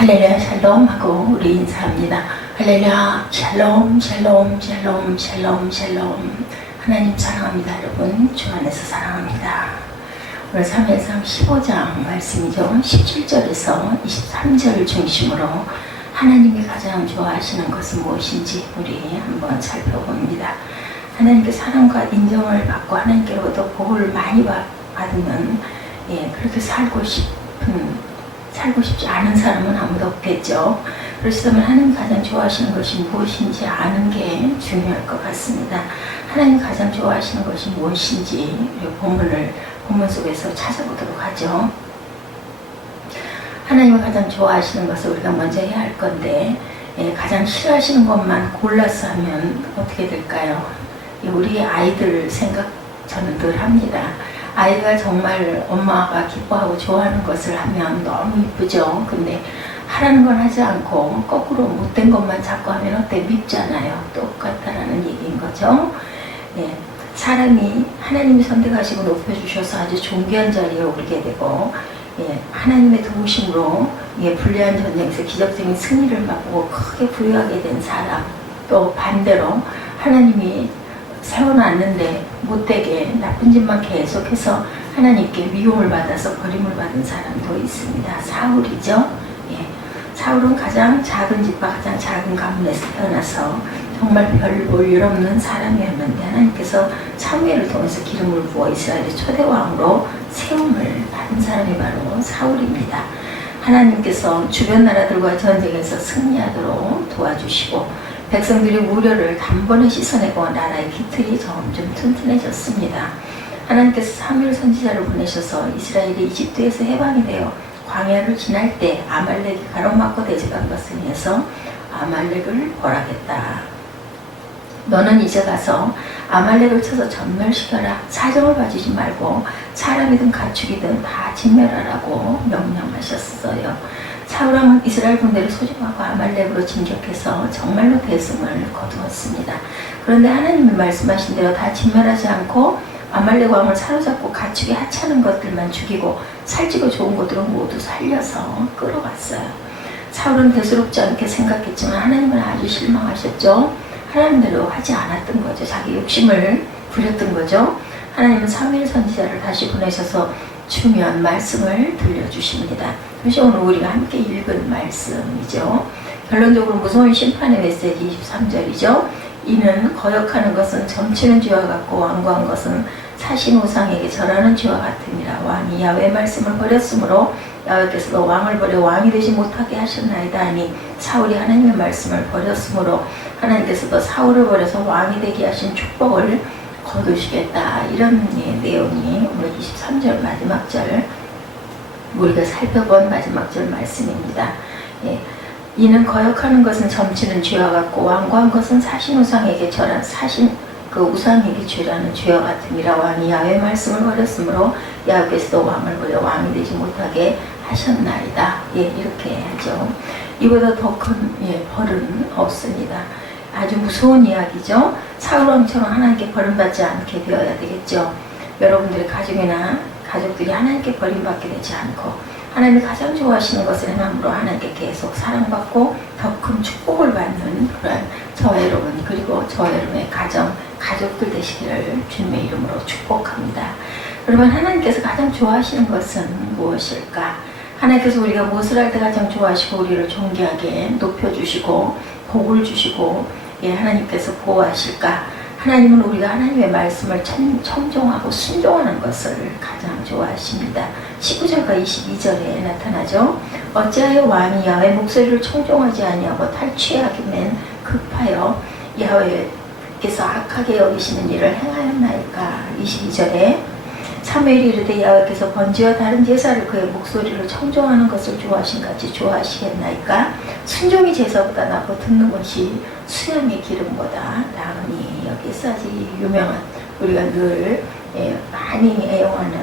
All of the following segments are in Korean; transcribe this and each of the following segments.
할렐루야 샬롬 하고 우리 인사합니다. 할렐루야 샬롬 샬롬 샬롬 샬롬 샬롬. 하나님 사랑합니다. 여러분 주 안에서 사랑합니다. 오늘 사무엘상 15장 말씀이죠. 17절에서 23절 중심으로 하나님이 가장 좋아하시는 것은 무엇인지 우리 한번 살펴봅니다. 하나님께 사랑과 인정을 받고 하나님께로부터 복을 많이 받으면 그렇게 살고 싶지 않은 사람은 아무도 없겠죠. 그렇다면 하나님 가장 좋아하시는 것이 무엇인지 아는 게 중요할 것 같습니다. 하나님 가장 좋아하시는 것이 무엇인지 본문 속에서 찾아보도록 하죠. 하나님이 가장 좋아하시는 것을 우리가 먼저 해야 할 건데 가장 싫어하시는 것만 골라서 하면 어떻게 될까요? 우리 아이들 생각 저는 늘 합니다. 아이가 정말 엄마가 기뻐하고 좋아하는 것을 하면 너무 이쁘죠. 근데 하라는 건 하지 않고 거꾸로 못된 것만 자꾸 하면 어때? 밉잖아요. 똑같다라는 얘기인 거죠. 사람이 하나님이 선택하시고 높여주셔서 아주 존귀한 자리에 오르게 되고 하나님의 도우심으로 불리한 전쟁에서 기적적인 승리를 맛보고 크게 부유하게 된 사람, 또 반대로 하나님이 세워놨는데 못되게 나쁜 짓만 계속해서 하나님께 미움을 받아서 버림을 받은 사람도 있습니다. 사울이죠. 사울은 가장 작은 집과 가장 작은 가문에서 태어나서 정말 별 볼 일 없는 사람이었는데 하나님께서 사무엘을 통해서 기름을 부어 이스라엘의 초대왕으로 세움을 받은 사람이 바로 사울입니다. 하나님께서 주변 나라들과 전쟁에서 승리하도록 도와주시고 백성들이 우려를 단번에 씻어내고 나라의 기틀이 점점 튼튼해졌습니다. 하나님께서 사무엘 선지자를 보내셔서 이스라엘이 이집트에서 해방이 되어 광야를 지날 때 아말렉이 가로막고 대적한 것을 인해서 아말렉을 벌하겠다. 너는 이제 가서 아말렉을 쳐서 전멸시켜라. 사정을 봐주지 말고 사람이든 가축이든 다 진멸하라고 명령하셨어요. 사울왕은 이스라엘 군대를 소집하고 아말렉으로 진격해서 정말로 대승을 거두었습니다. 그런데 하나님이 말씀하신 대로 다 진멸하지 않고 아말렉 왕을 사로잡고 가축이 하찮은 것들만 죽이고 살찌고 좋은 것들은 모두 살려서 끌어갔어요. 사울은 대수롭지 않게 생각했지만 하나님은 아주 실망하셨죠. 하나님대로 하지 않았던 거죠. 자기 욕심을 부렸던 거죠. 하나님은 사무엘 선지자를 다시 보내셔서 중요한 말씀을 들려주십니다. 그것이 오늘 우리가 함께 읽은 말씀이죠. 결론적으로 무서운 심판의 메시지 23절이죠. 이는 거역하는 것은 점치는 죄와 같고 완고한 것은 사신 우상에게 절하는 죄와 같음이라. 왕이 야훼의 말씀을 버렸으므로 야훼께서도 왕을 버려 왕이 되지 못하게 하셨나이다 하니 사울이 하나님의 말씀을 버렸으므로 하나님께서도 사울을 버려서 왕이 되게 하신 축복을 거두시겠다. 이런 내용이 오늘 23절 마지막 절 우리가 살펴본 마지막 절 말씀입니다. 이는 거역하는 것은 점치는 죄와 같고 완고한 것은 사신 우상에게 절한 사신 그 우상에게 죄라는 죄와 같음이라. 왕이 야훼 말씀을 버렸으므로 야훼께서도 왕을 버려 왕이 되지 못하게 하셨나이다. 이렇게 하죠. 이보다 더 큰 벌은 없습니다. 아주 무서운 이야기죠. 사울왕처럼 하나님께 버림받지 않게 되어야 되겠죠. 여러분들의 가족들이 하나님께 버림받게 되지 않고 하나님이 가장 좋아하시는 것을 행함으로 하나님께 계속 사랑받고 더 큰 축복을 받는 그런 저와 여러분 그리고 저와 여러분의 가족들 되시기를 주님의 이름으로 축복합니다. 그러면 하나님께서 가장 좋아하시는 것은 무엇일까? 하나님께서 우리가 무엇을 할 때 가장 좋아하시고 우리를 존귀하게 높여주시고 복을 주시고 하나님께서 보호하실까? 하나님은 우리가 하나님의 말씀을 청종하고 순종하는 것을 가장 좋아하십니다. 19절과 22절에 나타나죠. 어찌하여 왕이 야훼 목소리를 청종하지 아니하고 탈취하기면 급하여 야훼께서 악하게 여기시는 일을 행하였나이까. 22절에 사무엘이 이르되 야훼께서 번제와 다른 제사를 그의 목소리를 청종하는 것을 좋아하신 같이 좋아하시겠나이까. 순종이 제사보다 낫고 듣는 것이 수양의 기름보다 나으니. 여기서 아주 유명한 우리가 늘 많이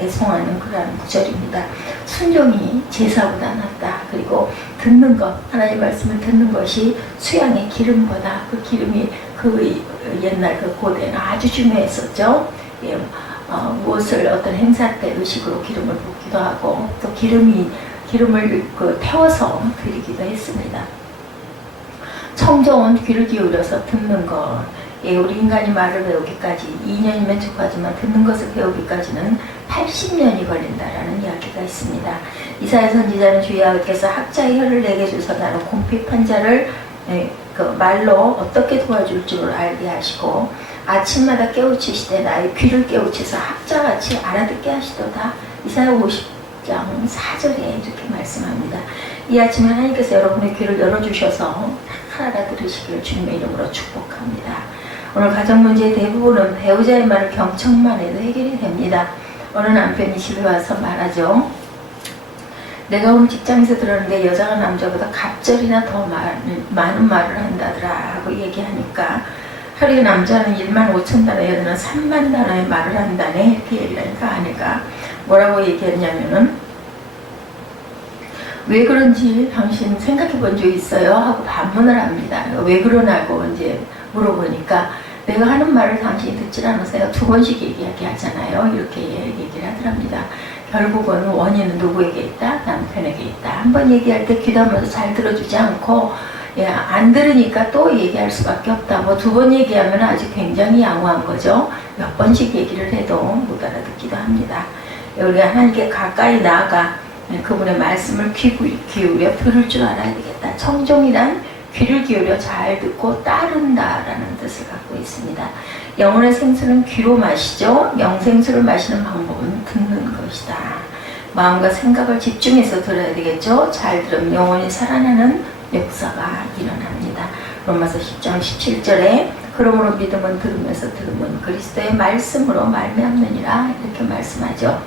애송하는 그런 구절입니다. 순종이 제사보다 낫다. 그리고 듣는 것, 하나님의 말씀을 듣는 것이 수양의 기름보다, 그 기름이 그 옛날 그 고대는 아주 중요했었죠. 무엇을 어떤 행사 때 의식으로 기름을 붓기도 하고 또 기름이 기름을 태워서 드리기도 했습니다. 청정은 귀를 기울여서 듣는 것. 예, 우리 인간이 말을 배우기까지 2년이면 족하지만 듣는 것을 배우기까지는 80년이 걸린다라는 이야기가 있습니다. 이사야 선지자는 주의 아버지께서 학자의 혀를 내게 주서 나는 궁핍한 자를 그 말로 어떻게 도와줄 줄 알게 하시고 아침마다 깨우치시되 나의 귀를 깨우치서 학자같이 알아듣게 하시도다. 이사야 50장 4절에 이렇게 말씀합니다. 이 아침에 하나님께서 여러분의 귀를 열어주셔서 알아들으시기를 주님의 이름으로 축복합니다. 오늘 가정 문제의 대부분은 배우자의 말을 경청만 해도 해결이 됩니다. 어느 남편이 집에 와서 말하죠. 내가 오늘 직장에서 들었는데 여자가 남자보다 갑절이나 더 많은 말을 한다더라 하고 얘기하니까 하루에 남자는 1만 5천 단어, 여자는 3만 단어의 말을 한다네 이렇게 얘기하니까 아내가 뭐라고 얘기했냐면은 왜 그런지 당신 생각해 본 적 있어요? 하고 반문을 합니다. 왜 그러냐고 이제 물어보니까 내가 하는 말을 당신이 듣질 않아서 내가 2번씩 얘기하잖아요. 이렇게 얘기를 하더랍니다. 결국은 원인은 누구에게 있다? 남편에게 있다. 한 번 얘기할 때 귀담아서 잘 들어주지 않고 안 들으니까 또 얘기할 수밖에 없다. 뭐 2번 얘기하면 아주 굉장히 양호한 거죠. 몇 번씩 얘기를 해도 못 알아듣기도 합니다. 우리가 하나님께 가까이 나아가 그분의 말씀을 귀 기울여 들을 줄 알아야 되겠다. 청종이란 귀를 기울여 잘 듣고 따른다라는 뜻을 갖고 있습니다. 영혼의 생수는 귀로 마시죠. 영생수를 마시는 방법은 듣는 것이다. 마음과 생각을 집중해서 들어야 되겠죠. 잘 들으면 영혼이 살아나는 역사가 일어납니다. 로마서 10장 17절에 그러므로 믿음은 들으면서 들으면 그리스도의 말씀으로 말미암느니라 이렇게 말씀하죠.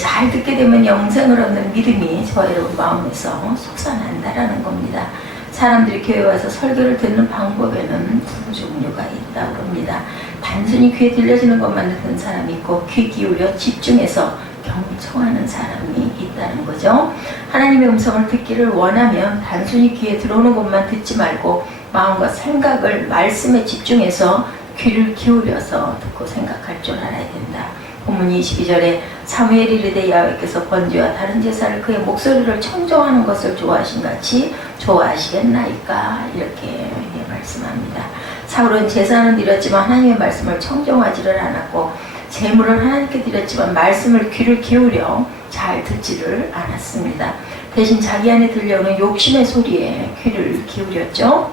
잘 듣게 되면 영생을 얻는 믿음이 저와 여러분 마음에서 솟아난다라는 겁니다. 사람들이 교회 와서 설교를 듣는 방법에는 2 종류가 있다고 합니다. 단순히 귀에 들려지는 것만 듣는 사람이 있고 귀 기울여 집중해서 경청하는 사람이 있다는 거죠. 하나님의 음성을 듣기를 원하면 단순히 귀에 들어오는 것만 듣지 말고 마음과 생각을 말씀에 집중해서 귀를 기울여서 듣고 생각할 줄 알아야 된다. 본문 22절에 사무엘이 이르되 야훼께서 번제와 다른 제사를 그의 목소리를 청정하는 것을 좋아하신 같이 좋아하시겠나이까 이렇게 말씀합니다. 사울은 제사는 드렸지만 하나님의 말씀을 청정하지를 않았고 제물을 하나님께 드렸지만 말씀을 귀를 기울여 잘 듣지를 않았습니다. 대신 자기 안에 들려오는 욕심의 소리에 귀를 기울였죠.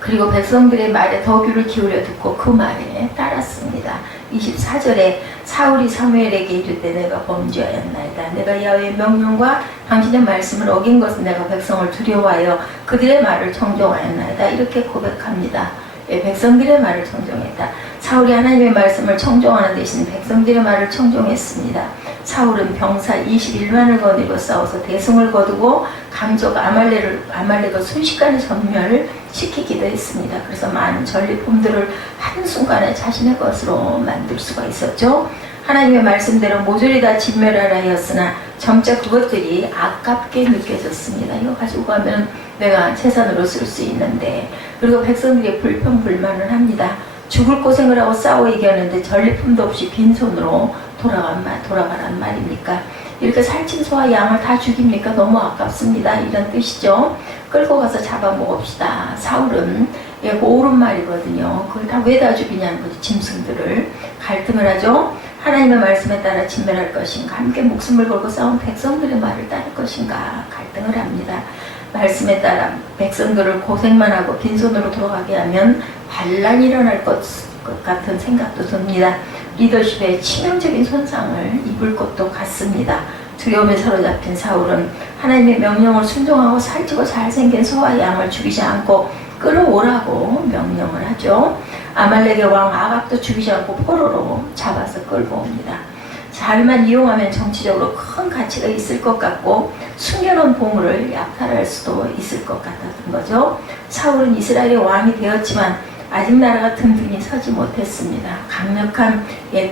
그리고 백성들의 말에 더 귀를 기울여 듣고 그 말에 따랐습니다. 24절에 사울이 사무엘에게 이르되 내가 범죄하였나이다. 내가 야훼의 명령과 당신의 말씀을 어긴 것은 내가 백성을 두려워하여 그들의 말을 청종하였나이다. 이렇게 고백합니다. 백성들의 말을 청종했다. 사울이 하나님의 말씀을 청종하는 대신 백성들의 말을 청종했습니다. 사울은 병사 21만을 거느리고 싸워서 대승을 거두고 강적 아말렉을 순식간에 전멸시키기도 했습니다. 그래서 많은 전리품들을 한순간에 자신의 것으로 만들 수가 있었죠. 하나님의 말씀대로 모조리 다 진멸하라 하였으나 점차 그것들이 아깝게 느껴졌습니다. 이거 가지고 가면 내가 재산으로 쓸 수 있는데, 그리고 백성들이 불평불만을 합니다. 죽을 고생을 하고 싸워 이겼는데 전리품도 없이 빈손으로 돌아가란 말입니까? 이렇게 살찐 소와 양을 다 죽입니까? 너무 아깝습니다. 이런 뜻이죠. 끌고 가서 잡아먹읍시다. 사울은 옳은 말이거든요. 그걸 다 왜 다 죽이냐는 거지. 짐승들을 갈등을 하죠. 하나님의 말씀에 따라 진멸할 것인가, 함께 목숨을 걸고 싸운 백성들의 말을 따를 것인가 갈등을 합니다. 말씀에 따라 백성들을 고생만 하고 빈손으로 돌아가게 하면 반란이 일어날 것 같은 생각도 듭니다. 리더십에 치명적인 손상을 입을 것도 같습니다. 두려움에 사로잡힌 사울은 하나님의 명령을 순종하고 살찌고 잘생긴 소와 양을 죽이지 않고 끌어오라고 명령을 하죠. 아말렉의 왕 아각도 죽이지 않고 포로로 잡아서 끌고 옵니다. 자리만 이용하면 정치적으로 큰 가치가 있을 것 같고 숨겨놓은 보물을 약탈할 수도 있을 것 같았던 거죠. 사울은 이스라엘의 왕이 되었지만 아직 나라가 든든히 서지 못했습니다. 강력한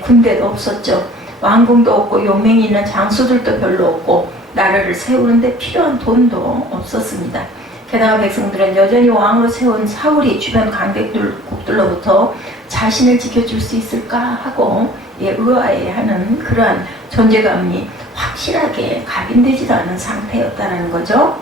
군대도 없었죠. 왕궁도 없고 용맹이 있는 장수들도 별로 없고 나라를 세우는데 필요한 돈도 없었습니다. 게다가 백성들은 여전히 왕으로 세운 사울이 주변 강대국들로부터 자신을 지켜줄 수 있을까 하고 의아해하는 그러한 존재감이 확실하게 각인되지도 않은 상태였다는 거죠.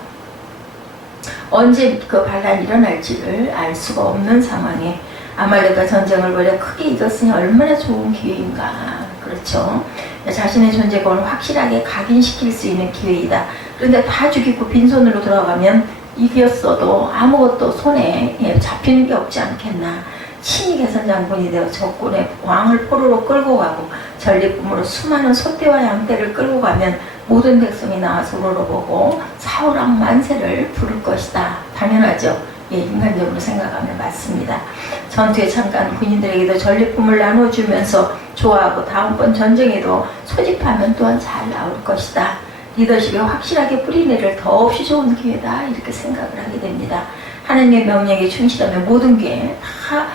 언제 그 반란이 일어날지를 알 수가 없는 상황에 아말렉과 전쟁을 벌여 크게 이겼으니 얼마나 좋은 기회인가. 그렇죠. 자신의 존재감을 확실하게 각인시킬 수 있는 기회이다. 그런데 다 죽이고 빈손으로 돌아가면 이겼어도 아무것도 손에 잡히는 게 없지 않겠나. 친히 개선장군이 되어 적군의 왕을 포로로 끌고 가고 전리품으로 수많은 소떼와 양떼를 끌고 가면 모든 백성이 나와서 우러러보고 사울왕 만세를 부를 것이다. 당연하죠. 인간적으로 생각하면 맞습니다. 전투에 참가한 군인들에게도 전리품을 나눠주면서 좋아하고 다음번 전쟁에도 소집하면 또한 잘 나올 것이다. 리더십이 확실하게 뿌리내릴 더없이 좋은 기회다. 이렇게 생각을 하게 됩니다. 하나님의 명령에 충실하면 모든 게 다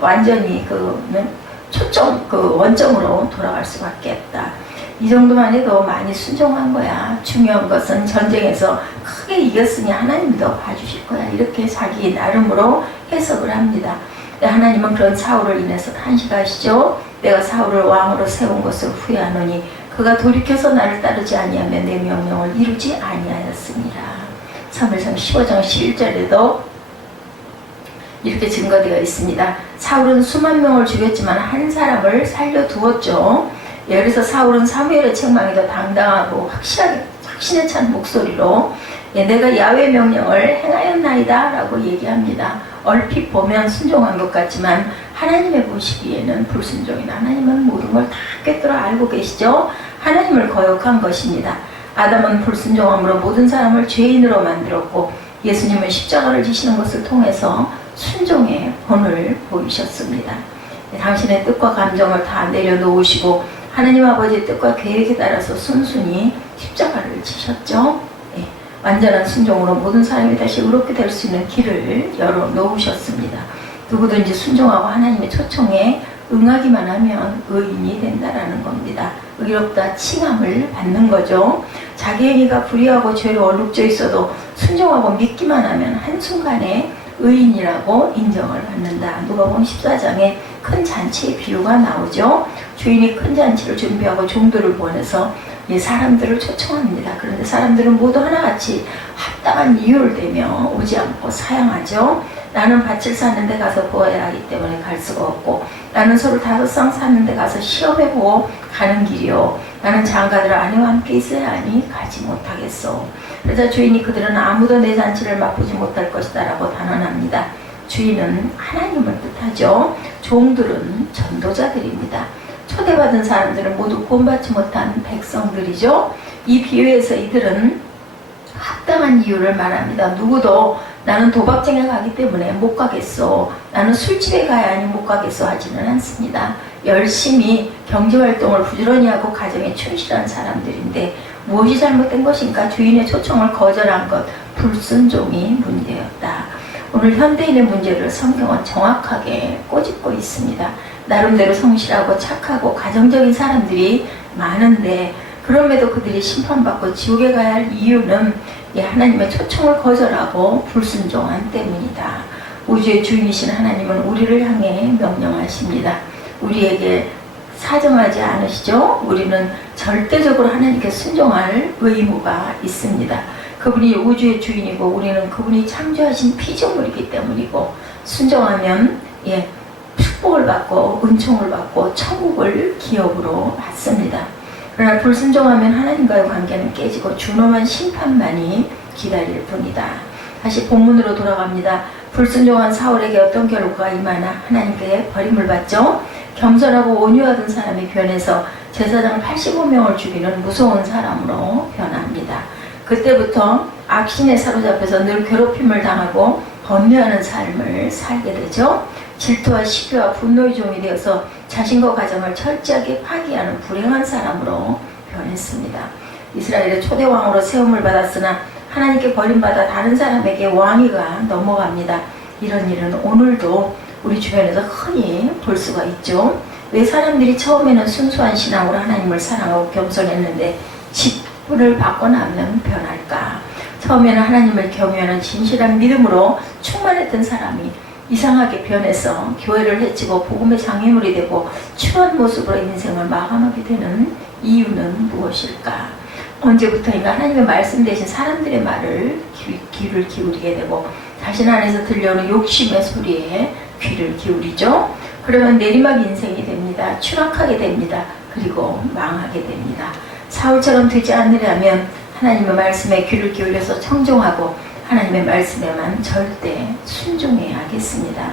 완전히 초점, 원점으로 돌아갈 수밖에 없다. 이 정도만 해도 많이 순종한 거야. 중요한 것은 전쟁에서 크게 이겼으니 하나님도 봐주실 거야. 이렇게 자기 나름으로 해석을 합니다. 하나님은 그런 사울을 인해서 탄식하시죠. 내가 사울을 왕으로 세운 것을 후회하노니 그가 돌이켜서 나를 따르지 아니하면 내 명령을 이루지 아니하였습니다. 사무엘상 15장 11절에도 이렇게 증거되어 있습니다. 사울은 수만 명을 죽였지만 한 사람을 살려두었죠. 그래서 사울은 사무엘의 책망에도 당당하고 확신에 찬 목소리로 내가 야훼의 명령을 행하였나이다 라고 얘기합니다. 얼핏 보면 순종한 것 같지만 하나님의 보시기에는 불순종이다. 하나님은 모든 걸 다 꿰뚫어 알고 계시죠. 하나님을 거역한 것입니다. 아담은 불순종함으로 모든 사람을 죄인으로 만들었고 예수님은 십자가를 지시는 것을 통해서 순종의 본을 보이셨습니다. 당신의 뜻과 감정을 다 내려놓으시고 하나님 아버지의 뜻과 계획에 따라서 순순히 십자가를 지셨죠. 완전한 순종으로 모든 사람이 다시 의롭게 될 수 있는 길을 열어놓으셨습니다. 누구든지 순종하고 하나님의 초청에 응하기만 하면 의인이 된다라는 겁니다. 의롭다 칭함을 받는 거죠. 자기 행위가 불의하고 죄로 얼룩져 있어도 순종하고 믿기만 하면 한순간에 의인이라고 인정을 받는다. 누가복음 14장에 큰 잔치의 비유가 나오죠. 주인이 큰 잔치를 준비하고 종들을 보내서 사람들을 초청합니다. 그런데 사람들은 모두 하나같이 합당한 이유를 대며 오지 않고 사양하죠. 나는 밭을 샀는데 가서 보아야 하기 때문에 갈 수가 없고, 나는 소를 5쌍 샀는데 가서 시험해보고 가는 길이요, 나는 장가들 아내와 함께 있어야 하니 가지 못하겠소. 그래서 주인이 그들은 아무도 내 잔치를 맛보지 못할 것이다 라고 단언합니다. 주인은 하나님을 뜻하죠. 종들은 전도자들입니다. 초대받은 사람들은 모두 구원받지 못한 백성들이죠. 이 비유에서 이들은 합당한 이유를 말합니다. 누구도 나는 도박장에 가기 때문에 못 가겠어, 나는 술집에 가야 하니 못 가겠어 하지는 않습니다. 열심히 경제활동을 부지런히 하고 가정에 충실한 사람들인데 무엇이 잘못된 것인가? 주인의 초청을 거절한 것, 불순종이 문제였다. 오늘 현대인의 문제를 성경은 정확하게 꼬집고 있습니다. 나름대로 성실하고 착하고 가정적인 사람들이 많은데 그럼에도 그들이 심판받고 지옥에 가야 할 이유는 하나님의 초청을 거절하고 불순종한 때문이다. 우주의 주인이신 하나님은 우리를 향해 명령하십니다. 우리에게 사정하지 않으시죠? 우리는 절대적으로 하나님께 순종할 의무가 있습니다. 그분이 우주의 주인이고 우리는 그분이 창조하신 피조물이기 때문이고, 순종하면 축복을 받고 은총을 받고 천국을 기업으로 받습니다. 그러나 불순종하면 하나님과의 관계는 깨지고 준엄한 심판만이 기다릴 뿐이다. 다시 본문으로 돌아갑니다. 불순종한 사울에게 어떤 결과가 임하나? 하나님께 버림을 받죠. 겸손하고 온유하던 사람이 변해서 제사장 85명을 죽이는 무서운 사람으로 변합니다. 그때부터 악신에 사로잡혀서 늘 괴롭힘을 당하고 번뇌하는 삶을 살게 되죠. 질투와 시기와 분노의 종이 되어서 자신과 가정을 철저하게 파괴하는 불행한 사람으로 변했습니다. 이스라엘의 초대왕으로 세움을 받았으나 하나님께 버림받아 다른 사람에게 왕위가 넘어갑니다. 이런 일은 오늘도 우리 주변에서 흔히 볼 수가 있죠. 왜 사람들이 처음에는 순수한 신앙으로 하나님을 사랑하고 겸손했는데 직분을 받고 나면 변할까? 처음에는 하나님을 경외하는 진실한 믿음으로 충만했던 사람이 이상하게 변해서 교회를 해치고 복음의 장애물이 되고 추한 모습으로 인생을 마감하게 되는 이유는 무엇일까? 언제부터인가 하나님의 말씀 대신 사람들의 말을 귀를 기울이게 되고 자신 안에서 들려오는 욕심의 소리에 귀를 기울이죠. 그러면 내리막 인생이 됩니다. 추락하게 됩니다. 그리고 망하게 됩니다. 사울처럼 되지 않으려면 하나님의 말씀에 귀를 기울여서 청종하고 하나님의 말씀에만 절대 순종해야겠습니다.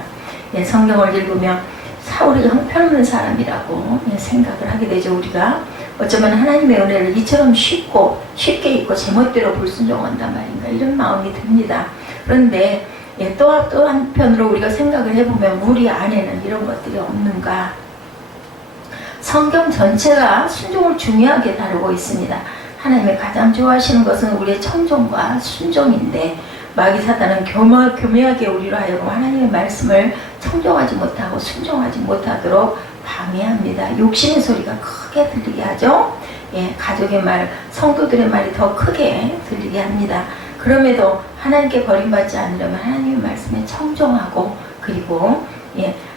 예, 성경을 읽으면 사울이 형편없는 사람이라고 생각을 하게 되죠. 우리가 어쩌면 하나님의 은혜를 이처럼 쉽게 잊고 제멋대로 불순종한단 말인가 이런 마음이 듭니다. 그런데 또 한편으로 우리가 생각을 해보면 우리 안에는 이런 것들이 없는가. 성경 전체가 순종을 중요하게 다루고 있습니다. 하나님이 가장 좋아하시는 것은 우리의 청종과 순종인데 마귀 사단은 교묘하게 우리로 하여금 하나님의 말씀을 청종하지 못하고 순종하지 못하도록 방해합니다. 욕심의 소리가 크게 들리게 하죠. 예, 가족의 말, 성도들의 말이 더 크게 들리게 합니다. 그럼에도 하나님께 버림받지 않으려면 하나님의 말씀에 청종하고 그리고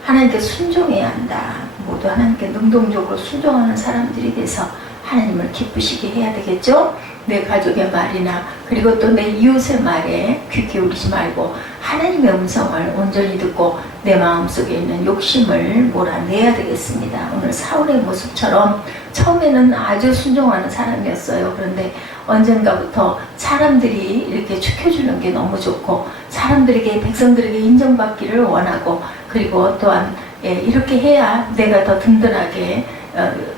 하나님께 순종해야 한다. 모두 하나님께 능동적으로 순종하는 사람들이 돼서 하나님을 기쁘시게 해야 되겠죠. 내 가족의 말이나 그리고 또 내 이웃의 말에 귀 기울이지 말고 하나님의 음성을 온전히 듣고 내 마음속에 있는 욕심을 몰아내야 되겠습니다. 오늘 사울의 모습처럼 처음에는 아주 순종하는 사람이었어요. 그런데 언젠가부터 사람들이 이렇게 축혀주는 게 너무 좋고 사람들에게 백성들에게 인정받기를 원하고 그리고 또한 이렇게 해야 내가 더 든든하게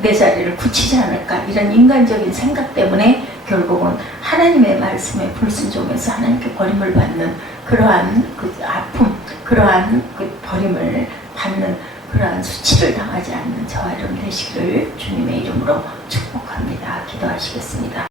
내 자리를 굳히지 않을까 이런 인간적인 생각 때문에 결국은 하나님의 말씀에 불순종해서 하나님께 버림을 받는 그러한 그 아픔, 그러한 그 버림을 받는 그러한 수치를 당하지 않는 저와 여러분 되시기를 주님의 이름으로 축복합니다. 기도하시겠습니다.